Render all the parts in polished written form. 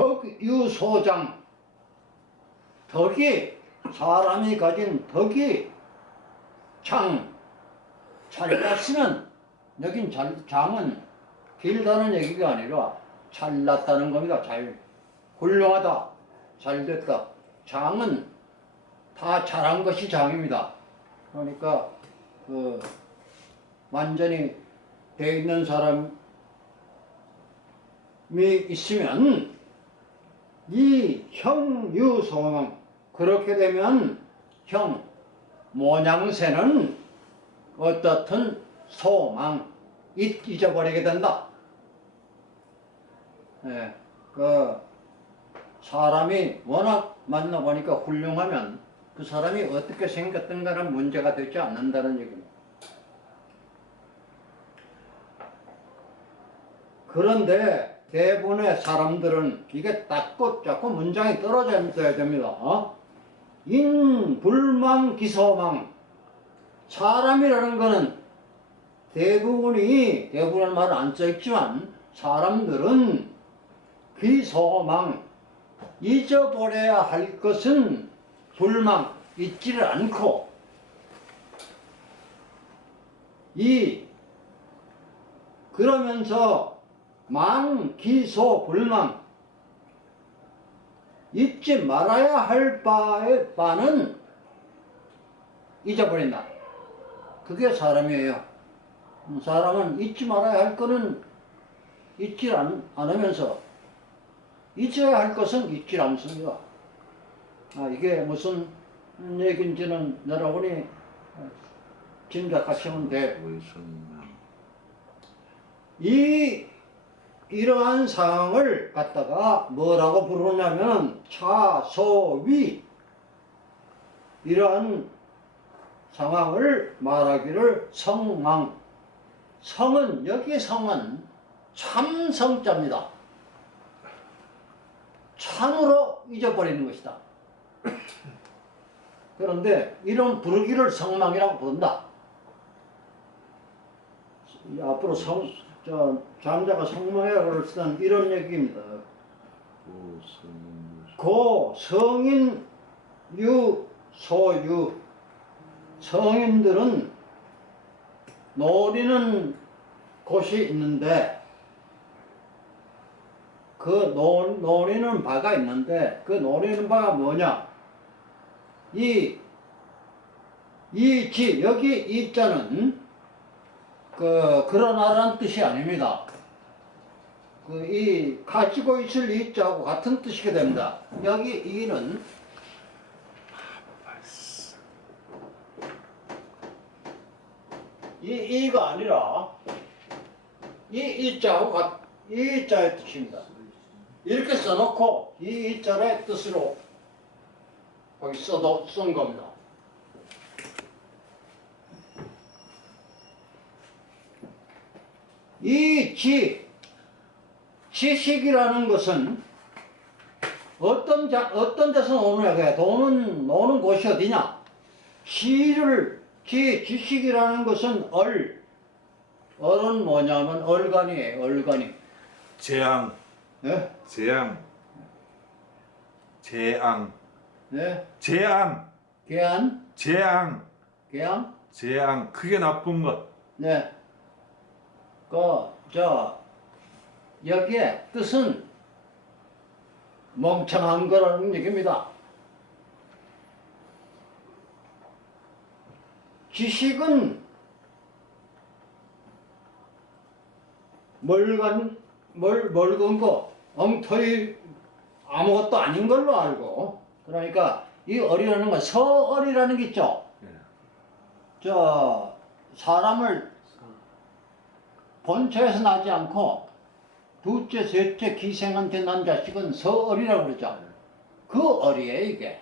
덕유소장. 덕이, 사람이 가진 덕이 잘났으면, 여긴 장은 길다는 얘기가 아니라 잘났다는 겁니다. 훌륭하다, 잘됐다. 장은 다 잘한 것이 장입니다. 그러니까 완전히 돼 있는 사람이 있으면 이 형유소망, 그렇게 되면 모양새는 어떻든 소망, 잊어버리게 된다. 예, 사람이 워낙 만나보니까 훌륭하면 그 사람이 어떻게 생겼던가는 문제가 되지 않는다는 얘기입니다. 그런데 대부분의 사람들은 이게 자꾸 문장이 떨어져 있어야 됩니다. 인불망기소망. 사람이라는 거는 대부분의 말은 안 써있지만 사람들은 기소망, 잊어버려야 할 것은 불망, 잊지를 않고, 그러면서 망기소 불망, 잊지 말아야 할 바는 잊어버린다. 그게 사람이에요. 사람은 잊지 말아야 할 거는 잊지 않으면서 잊어야 할 것은 잊지 않습니다. 이게 무슨 얘기인지는 여러분이 짐작하시면 돼. 이러한 상황을 갖다가 뭐라고 부르냐면 차소위, 이러한 상황을 말하기를 성망. 성은, 여기 성은 참성자입니다. 참으로 잊어버리는 것이다. 그런데 이런 부르기를 성망이라고 부른다. 앞으로 잠자가 성망이라고 쓰는 이런 얘기입니다. 성인 유 소유. 성인들은 노리는 곳이 있는데, 그 노리는 바가 있는데, 그 노리는 바가 뭐냐? 여기 이자는 그러나라는 뜻이 아닙니다. 가지고 있을 이자하고 같은 뜻이게 됩니다. 여기 이는 이가 아니라 이자하고 이자의 뜻입니다. 이렇게 써놓고 이 이자의 뜻으로 거기 쓴 겁니다. 지식이라는 것은 어떤 데서 노느냐? 노는 곳이 어디냐? 지식이라는 것은 얼은 뭐냐면 얼간이에요. 얼간이. 재앙. 네? 재앙. 네? 재앙. 개안? 재앙. 개안? 재앙. 크게 나쁜 것. 네. 여기에 뜻은 멍청한 거라는 얘기입니다. 지식은 멀건 거, 엉터리 아무것도 아닌 걸로 알고, 그러니까 이 얼이라는 건 서얼이라는 게 있죠. 사람을 본처에서 나지 않고 둘째, 셋째 기생한테 난 자식은 서얼이라고 그러죠. 그 얼이에요, 이게.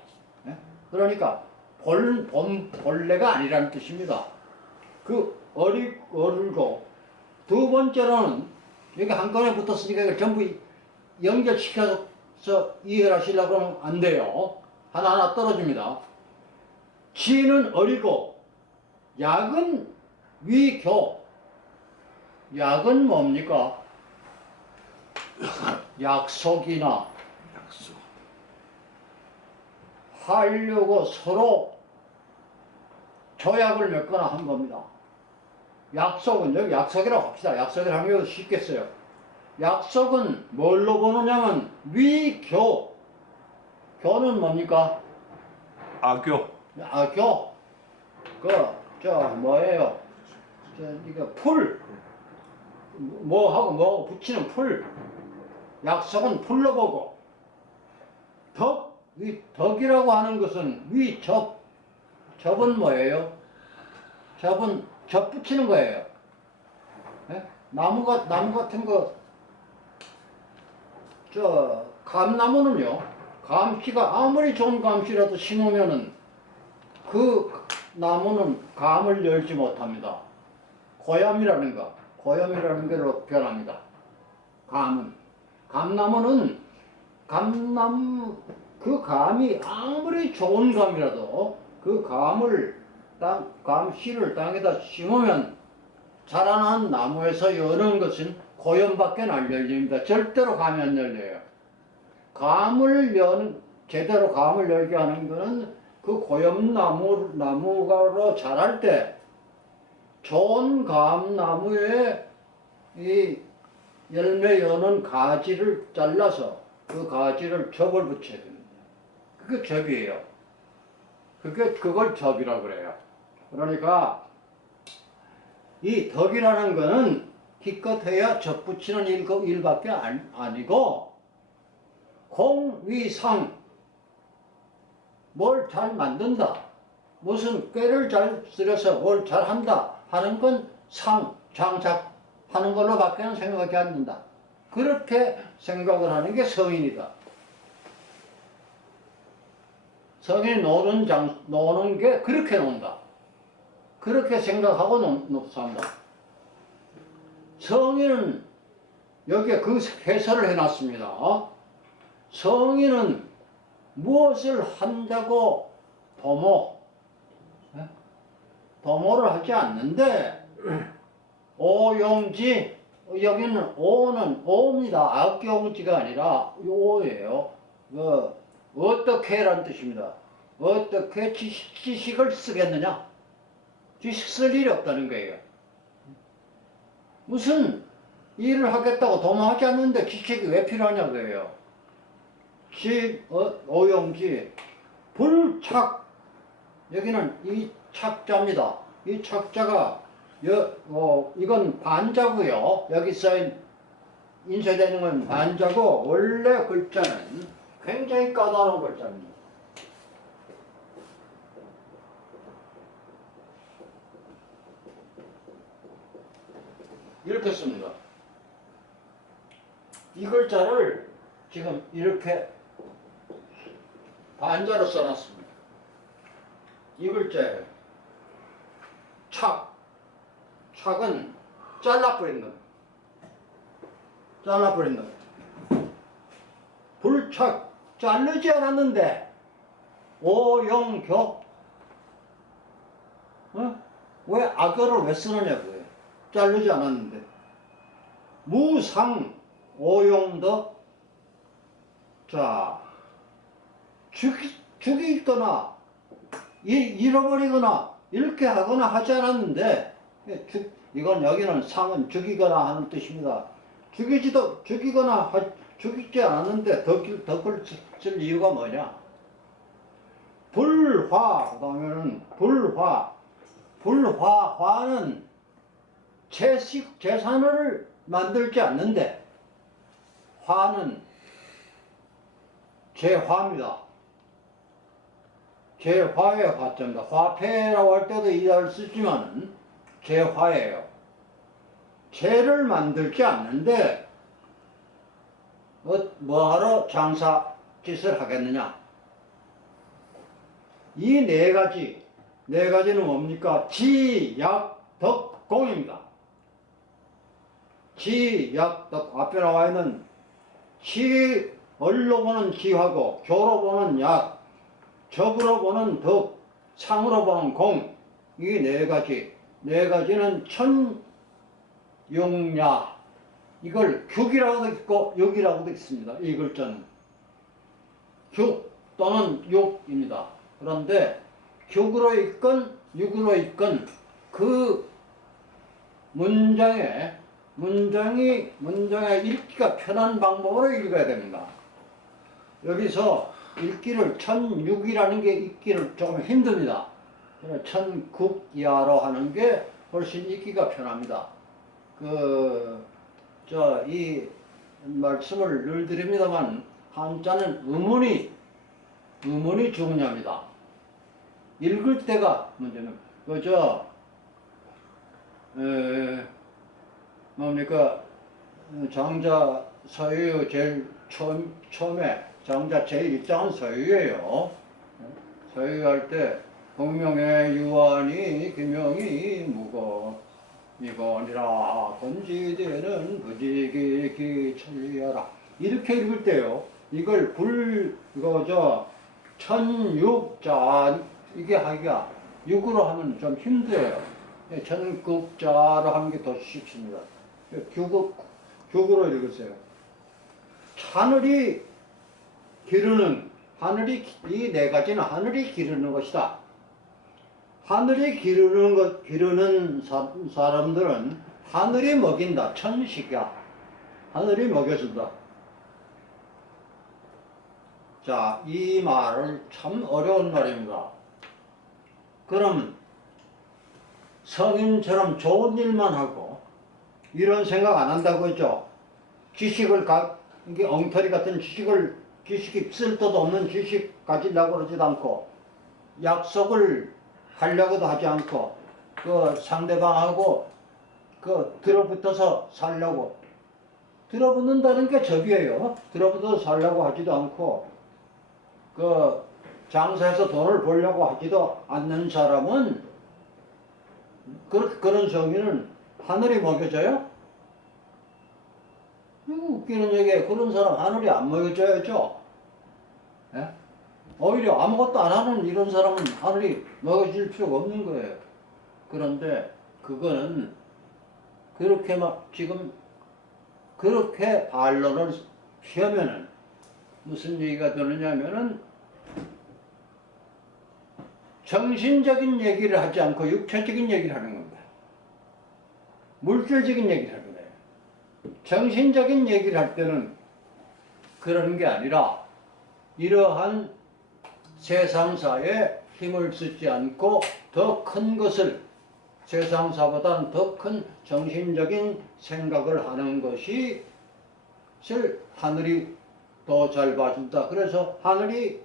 그러니까 본래가 아니라는 뜻입니다. 그 얼이고, 두 번째로는 여기 한꺼번에 붙었으니까 이걸 전부 연결시켜서 이해를 하시려고 하면 안 돼요. 하나하나 떨어집니다. 지는 어리고, 약은 위교. 약은 뭡니까? 약속이나 약속. 하려고 서로 조약을 맺거나 한 겁니다. 약속은 여기 약속이라고 합시다. 약속이라고 하면 쉽겠어요. 약속은 뭘로 보느냐면 위교. 교는 뭡니까? 악교. 교. 뭐예요? 이거 풀. 뭐하고 뭐하고 붙이는 풀. 약속은 풀로 보고. 이 덕이라고 하는 것은 위접. 접은 뭐예요? 접은 접 붙이는 거예요. 예? 나무 같은 거, 감나무는요, 감씨가 아무리 좋은 감씨라도 심으면은 그 나무는 감을 열지 못합니다. 고염이라는 걸로 변합니다. 감나무는 그 감이 아무리 좋은 감이라도 그 감씨를 땅에다 심으면 자라난 나무에서 여는 것은 고염밖에 안 열립니다. 절대로 감이 안 열려요. 제대로 감을 열게 하는 것은 그 고염나무로 자랄 때 좋은 감나무에 이 열매 여는 가지를 잘라서 그 가지를 접을 붙여야 됩니다. 그게 접이에요. 그걸 접이라고 그래요. 그러니까 이 덕이라는 거는 기껏해야 접 붙이는 일밖에 아니고 공위상 뭘 잘 만든다, 무슨 꾀를 잘 쓰려서 뭘 잘한다 하는 건 장착하는 걸로밖에는 생각하지 않는다. 그렇게 생각을 하는 게 성인이다. 성인이 노는 게 그렇게 논다. 그렇게 생각하고 산다. 성인은 여기에 그 해설을 해놨습니다. 성인은 무엇을 한다고 도모를 하지 않는데 오용지, 여기는 오입니다. 악용지가 아니라 오예요. 어떻게 라는 뜻입니다. 어떻게 지식을 쓰겠느냐? 지식 쓸 일이 없다는 거예요. 무슨 일을 하겠다고 도모하지 않는데 지식이 왜 필요하냐고요. 오용지, 불착, 여기는 이 착자입니다. 이 착자가 이건 반자고요. 여기 써인 인쇄되는 건 반자고 원래 글자는 굉장히 까다로운 글자입니다. 이렇게 씁니다. 이 글자를 지금 이렇게 반자로 써놨습니다. 이 글자예요. 착은 잘라버린 겁니다. 잘라버린 겁니다. 불착, 자르지 않았는데 오용교, 왜 악어를 왜 쓰느냐고요. 자르지 않았는데. 무상, 오용도, 자, 죽이거나 잃어버리거나 이렇게 하거나 하지 않았는데, 이건 여기는 상은 죽이거나 하는 뜻입니다. 죽이거나 죽이지 않았는데 덕을 쓸 이유가 뭐냐? 불화, 그 다음에는 화는 재산을 만들지 않는데, 화는 재화입니다. 재화의 화자입니다. 화폐라고 할 때도 이 말을 쓰지만은 재화예요. 재를 만들지 않는데 뭐하러 장사 짓을 하겠느냐? 이 네 가지는 뭡니까? 지, 약, 덕, 공입니다. 지, 약, 덕, 앞에 나와 있는 얼로 보는 지하고 교로 보는 약, 적으로 보는 덕, 상으로 보는 공, 이 네 가지는 천용야, 이걸 격이라고도 있고 역이라고도 있습니다. 이 글자는 격 또는 육입니다. 그런데 격으로 있건 육으로 있건 그 문장의 읽기가 편한 방법으로 읽어야 됩니다. 여기서 읽기를 천육이라는 게 읽기를 조금 힘듭니다. 천국야로 하는 게 훨씬 읽기가 편합니다. 이 말씀을 늘 드립니다만 한자는 음운이 중요합니다. 읽을 때가 문제는 뭡니까 장자 서유 제일 처음에 장자 제일 1장은 서유예요. 서유할 때 공명의 유한이 기명이 무건이거니라 건지되는 부지기 기천리하라 이렇게 읽을 때요. 이걸 천육자 이게 하기가 육으로 하면 좀 힘들어요. 천국자로 하는 게 더 쉽습니다. 국으로 읽으세요. 하늘이 기르는 이 네 가지는 하늘이 기르는 것이다. 하늘이 기르는 사람들은 하늘이 먹인다. 천식이야. 하늘이 먹여준다. 자, 이 말을 참 어려운 말입니다. 그럼 성인처럼 좋은 일만 하고 이런 생각 안 한다고 했죠. 이게 엉터리 같은 지식이 쓸데도 없는 지식 가지려고 그러지도 않고 약속을 하려고도 하지 않고 상대방하고 들어붙어서 살려고 들어붙는다는 게 접이에요. 들어붙어서 살려고 하지도 않고 장사해서 돈을 벌려고 하지도 않는 사람은 그런 성인은 하늘이 먹여줘요? 이거 웃기는 얘기예요. 그런 사람 하늘이 안 먹여줘야죠. 예? 오히려 아무것도 안 하는 이런 사람은 하늘이 먹여줄 필요가 없는 거예요. 그런데 그거는 그렇게 반론을 피하면은 무슨 얘기가 되느냐면은 정신적인 얘기를 하지 않고 육체적인 얘기를 하는 겁니다. 물질적인 얘기를 하는 거예요. 정신적인 얘기를 할 때는 그런 게 아니라 이러한 세상사에 힘을 쓰지 않고 더 큰 것을 세상사보다는 더 큰 정신적인 생각을 하는 것이 하늘이 더 잘 봐준다. 그래서 하늘이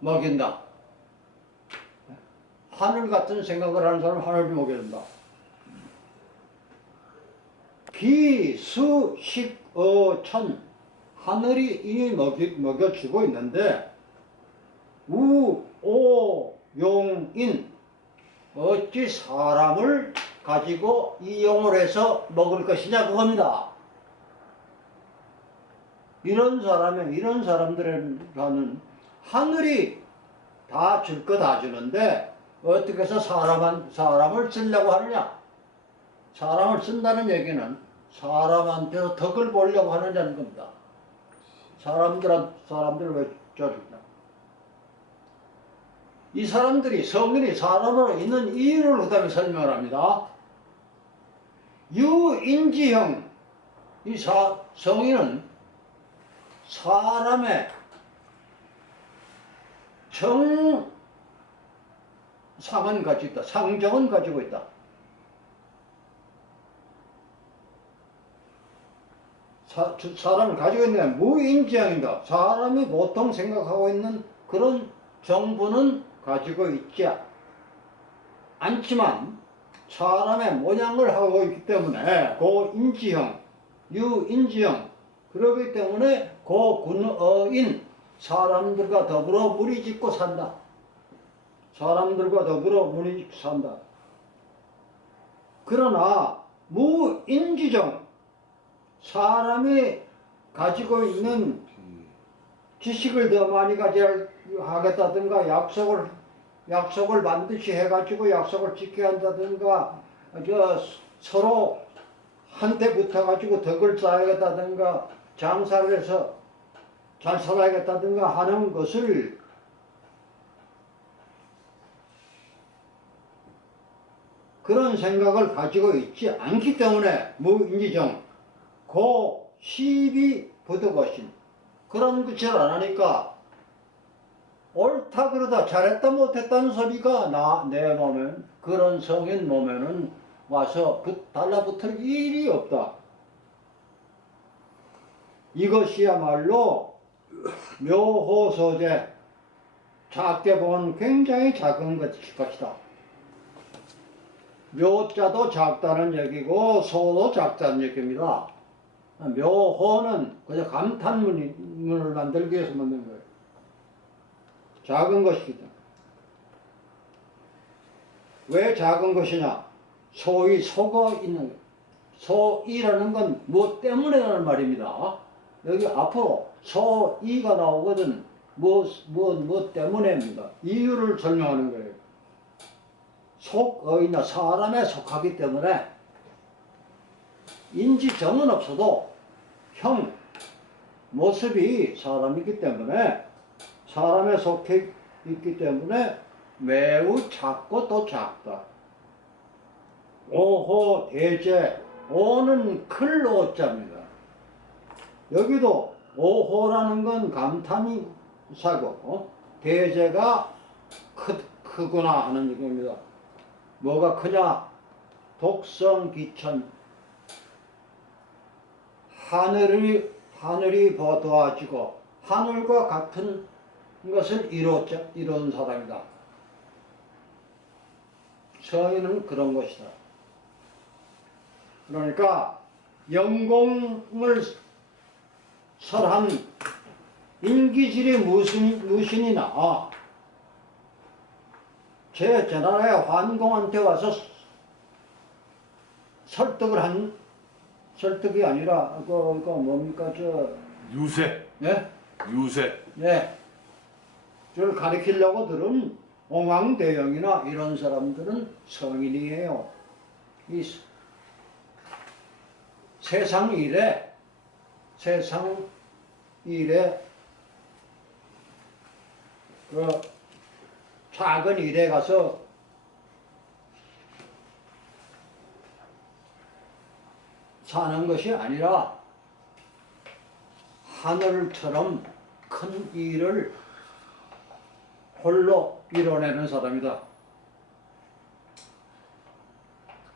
먹인다. 하늘 같은 생각을 하는 사람은 하늘이 먹여준다. 기, 수, 식, 천 하늘이 이미 먹여주고 있는데 우, 오, 용, 인 어찌 사람을 가지고 이용을 해서 먹을 것이냐 그겁니다. 이런 사람들에게는 하늘이 다 줄 거 다 주는데 어떻게 해서 사람을 쓰려고 하느냐? 사람을 쓴다는 얘기는 사람한테서 덕을 보려고 하느냐는 겁니다. 사람들을 왜 쪄준다? 이 사람들이 성인이 사람으로 있는 이유를 그 다음에 설명을 합니다. 유인지형 이 성인은 사람의 정상은 가지고 있다. 상정은 가지고 있다. 사람을 가지고 있는 게 무인지형이다. 사람이 보통 생각하고 있는 그런 정보는 가지고 있지 않지만 사람의 모양을 하고 있기 때문에 고인지형, 유인지형 그렇기 때문에 고군어인 사람들과 더불어 무리짓고 산다. 사람들과 더불어 무리짓고 산다. 그러나 무인지정 사람이 가지고 있는 지식을 더 많이 하겠다든가 약속을 반드시 해가지고 약속을 지켜야 한다든가 서로 한테 붙어가지고 덕을 쌓아야겠다든가 장사를 해서 잘 살아야겠다든가 하는 것을 그런 생각을 가지고 있지 않기 때문에 무인지정 고 시비 부득어신 그런 것을 안 하니까 옳다 그러다 잘했다 못했다는 소리가 내 몸엔 그런 성인 몸에는 와서 달라붙을 일이 없다. 이것이야말로 묘호소재 작게 보면 굉장히 작은 것이다. 묘자도 작다는 얘기고 소도 작다는 얘기입니다. 묘호는 그저 감탄문을 만들기 위해서 만든 거예요. 작은 것이다. 왜 작은 것이냐? 소위 소가 있는 거예요. 소이라는 건 뭐 때문에라는 말입니다. 여기 앞으로 소이가 나오거든. 뭐 때문에입니다. 이유를 설명하는 거예요. 속어이나 사람에 속하기 때문에 인지정은 없어도 형, 모습이 사람이기 때문에 사람에 속해 있기 때문에 매우 작고 또 작다. 오호 대제, 오는 클 오자입니다. 여기도 오호라는 건 감탄이 사고 대제가 크구나 하는 얘기입니다. 뭐가 크냐? 독성기천 하늘이 도와지고 하늘과 같은 것을 이룬 사람이다. 성인은 그런 것이다. 그러니까 영공을 설한 인기질이 무신이나 제 나라의 환공한테 와서 설득이 아니라 뭡니까 유세. 예? 유세. 예. 저를 가리키려고 들은 옹황대영이나 이런 사람들은 성인이에요. 이 세상 일에 그 작은 일에 가서 사는 것이 아니라 하늘처럼 큰 일을 홀로 이뤄내는 사람이다.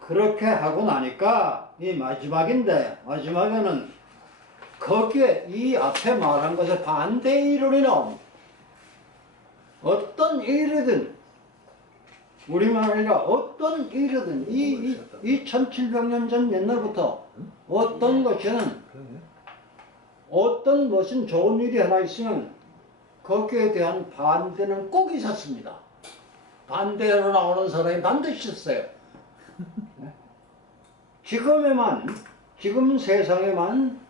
그렇게 하고 나니까 이 마지막에는 거기에 이 앞에 말한 것에 반대의 이론이 나옵니다. 어떤 일이든 우리만 아니라 어떤 일이든 이 2700년 전 옛날부터 어떤 것이는 어떤 무슨 좋은 일이 하나 있으면 거기에 대한 반대는 꼭 있었습니다. 반대로 나오는 사람이 반드시 있어요. 지금 세상에만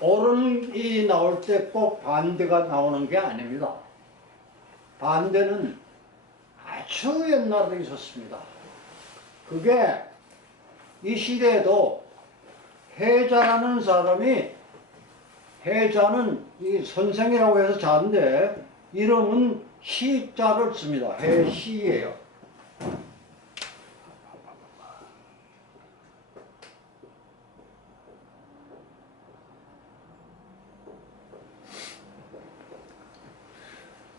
옳은 일이 나올 때 꼭 반대가 나오는 게 아닙니다. 반대는 아주 옛날에 있었습니다. 그게 이 시대에도 해자라는 사람이 해자는 이 선생이라고 해서 자인데 이름은 시자를 씁니다. 해시예요.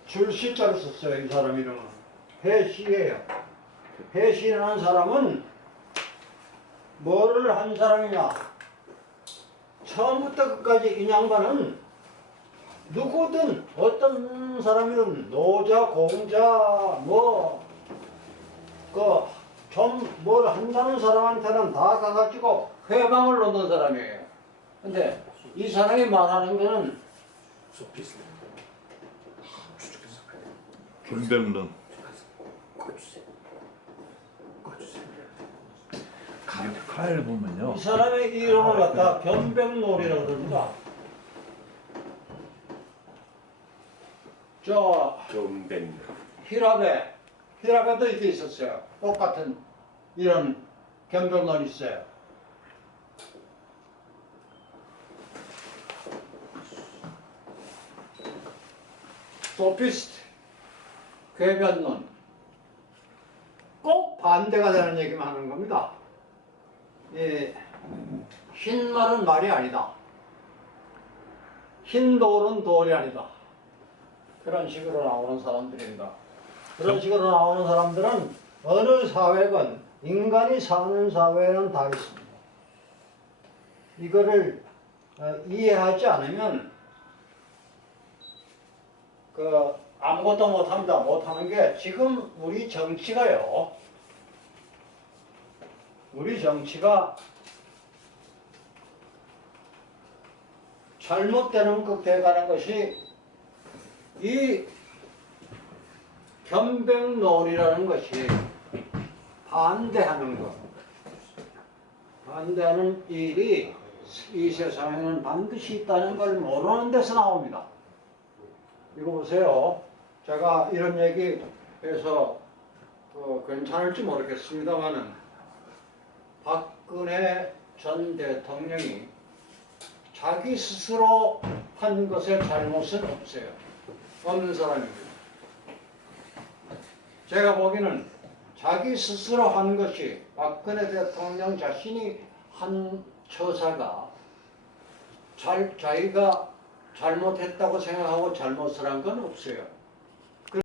줄시자를 썼어요. 이 사람 이름은 해시예요. 해시라는 사람은 뭐를 한 사람이냐? 처음부터 끝까지 이 양반은 누구든 어떤 사람이든 노자, 공자, 좀 뭘 한다는 사람한테는 다 가가지고 회방을 놓는 사람이에요. 근데 이 사람이 말하는 거는 변병론. 칼 보면요. 이 사람의 이름을 갖다 변병놀이라고 그럽니다. 히랍에도 이게 있었어요. 똑같은 이런 변병론이 있어요. 소피스트, 궤변론, 꼭 반대가 되는 얘기만 하는 겁니다. 흰 말은 말이 아니다. 흰 돌은 돌이 아니다. 그런 식으로 나오는 사람들입니다. 그런 식으로 나오는 사람들은 어느 사회건 인간이 사는 사회는 다 있습니다. 이거를 이해하지 않으면 아무것도 못합니다. 못하는 게 지금 우리 정치가요. 우리 정치가 잘못되는 것 돼가는 것이 이 견백론이라는 것이 반대하는 것, 반대하는 일이 이 세상에는 반드시 있다는 걸 모르는 데서 나옵니다. 이거 보세요. 제가 이런 얘기 해서 괜찮을지 모르겠습니다만은 박근혜 전 대통령이 자기 스스로 한 것에 잘못은 없어요. 없는 사람입니다. 제가 보기에는 자기 스스로 한 것이 박근혜 대통령 자신이 한 처사가 자기가 잘못했다고 생각하고 잘못을 한 건 없어요.